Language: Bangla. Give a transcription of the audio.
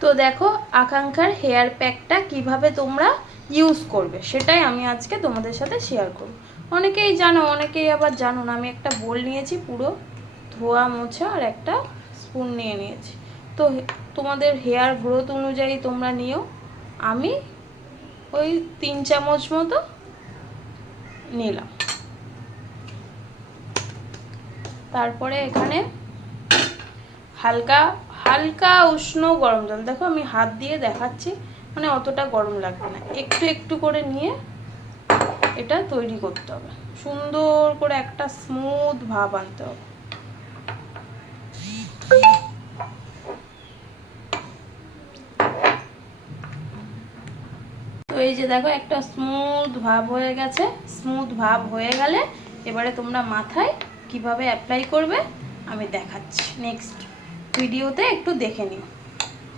তো দেখো আকাঙ্ক্ষার হেয়ার প্যাকটা কিভাবে তোমরা ইউজ করবে সেটাই আমি আজকে তোমাদের সাথে শেয়ার করব। অনেকেই জানো, অনেকেই আবার জানো না। আমি একটা বোল নিয়েছি পুরো ধোয়া মোছা, আর একটা স্পুন নিয়ে নিয়েছি। তো তোমাদের হেয়ার গ্রোথ অনুযায়ী তোমরা নিও। আমি ওই 3 চামচ মতো নিলাম। তারপরে এখানে হালকা হালকা উষ্ণ গরম জল, দেখো আমি হাত দিয়ে দেখাচ্ছি, মানে অতটা গরম লাগবে না, একটু একটু করে নিয়ে এটা তৈরি করতে হবে। সুন্দর করে একটা স্মুথ ভাব আনতে হবে। তো এই যে দেখো একটা স্মুথ ভাব হয়ে গেছে। স্মুথ ভাব হয়ে গেলে এবারে তোমরা মাথায় কিভাবে অ্যাপ্লাই করবে আমি দেখাচ্ছি নেক্সট ভিডিওতে, একটু দেখে নিও।